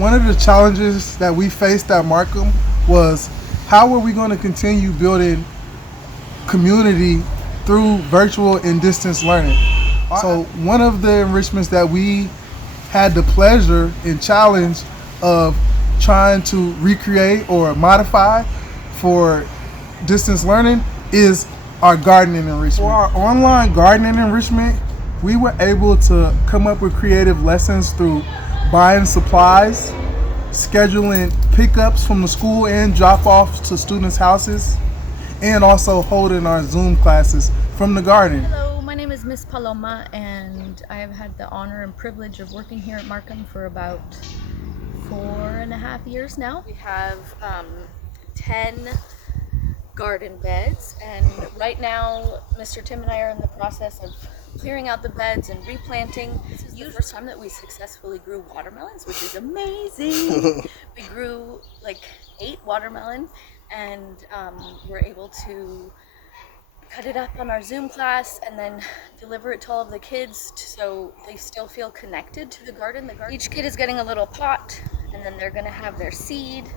one of the challenges that we faced at Markham was how were we going to continue building community through virtual and distance learning. So one of the enrichments that we had the pleasure and challenge of trying to recreate or modify for distance learning is our gardening enrichment. For our online gardening enrichment, we were able to come up with creative lessons through buying supplies, scheduling pickups from the school and drop-offs to students' houses, and also holding our Zoom classes from the garden. Hello, my name is Miss Paloma, and I have had the honor and privilege of working here at Markham for about 4.5 years now. We have 10 garden beds, and right now Mr. Tim and I are in the process of clearing out the beds and replanting. This is the first time that we successfully grew watermelons, which is amazing. We grew like 8 watermelon, and we're able to cut it up on our Zoom class and then deliver it to all of the kids so they still feel connected to the garden. Each kid is getting a little pot, and then they're gonna have their seed.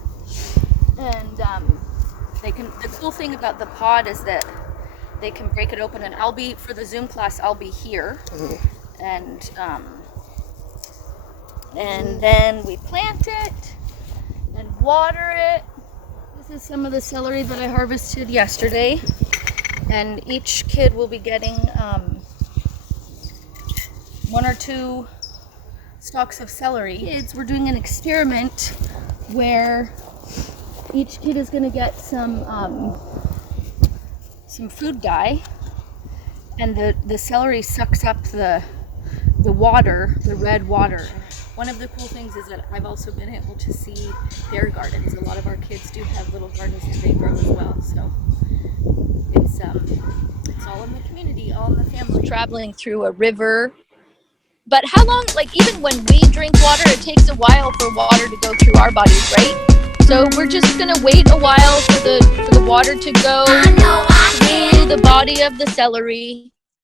And the cool thing about the pod is that they can break it open, and for the Zoom class, I'll be here. And then we plant it and water it. This is some of the celery that I harvested yesterday. And each kid will be getting 1 or 2 stalks of celery. We're doing an experiment where each kid is going to get some food dye, and the celery sucks up the water, the red water. One of the cool things is that I've also been able to see their gardens. A lot of our kids do have little gardens that they grow as well, so it's all in the community, all in the family. Traveling through a river. But how long, like even when we drink water, it takes a while for water to go through our bodies, right? So we're just gonna wait a while for the water to go through the body of the celery.